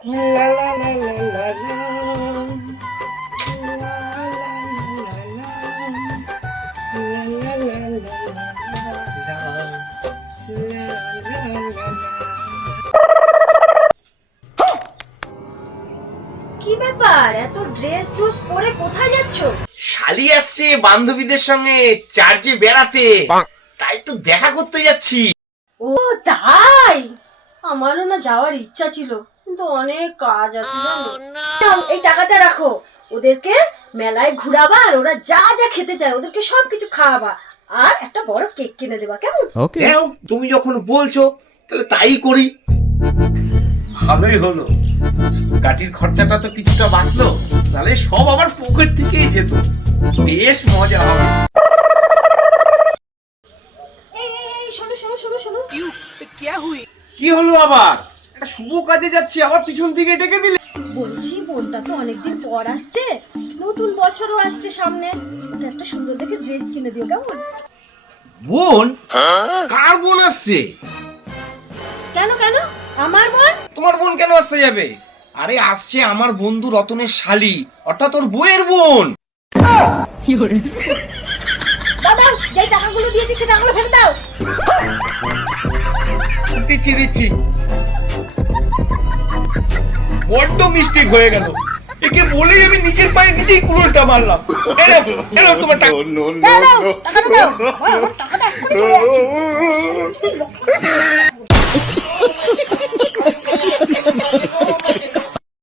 লা লা লা লা লা লা। লা লা লা লা লা লা। লা লা লা লা। কি ব্যাপার, এত ড্রেস ড্রেস পরে কোথায় যাচ্ছ? শালি আসছে বান্ধবীদের সঙ্গে চার্চে বেড়াতে, তাই তো দেখা করতে যাচ্ছি। ও তাই, আমারও না যাওয়ার ইচ্ছা ছিল, কিন্তু অনেক কাজ আছে জানো। নাও, এই টাকাটা রাখো, ওদেরকে মেলায় ঘুরাবা আর ওরা যা যা খেতে চায় ওদেরকে সবকিছু খাওয়াবা, আর একটা বড় কেক কিনে দেবা, কেমন? হ্যাঁ, তুমি যখন বলছো তাহলে তাই করি। ভালোই হলো, গাড়ির খরচাটা তো কিছুটা বাঁচলো, তাহলে সব আমার পকেট থেকেই যেত। বেশ মজা হবে। এই শোনো শোনো শোনো শোনো, কি হলো আবার? একটা শুভ কাজে যাচ্ছি, আবার পিছন থেকে ডেকে দিলে। বলছি বোনটা তো অনেকদিন পর আসছে, নতুন বছরও আসছে সামনে, ওকে একটা সুন্দর দেখে ড্রেস কিনে দিও, কেমন? বোন? কার বোন আসছে? কেন কেন, আমার বোন? তোমার বোন কেন আসতে যাবে? আরে আসছে আমার বন্ধু রতনের শালি, অর্থাৎ ওর বউয়ের বোন। দাদা, যে টাকাগুলো দিয়েছি সে টাকাগুলো ফেরত দাও। দিচ্ছি দিচ্ছি। বড্ড মিস্টেক হয়ে গেল, একে বলেই আমি নিজের পায়ে নিজেই কুড়ুলটা মারলাম। এলো তোমার টাকা। দাও, টাকাটা দাও। টাকাটা এক্ষুনি চলে যাচ্ছে।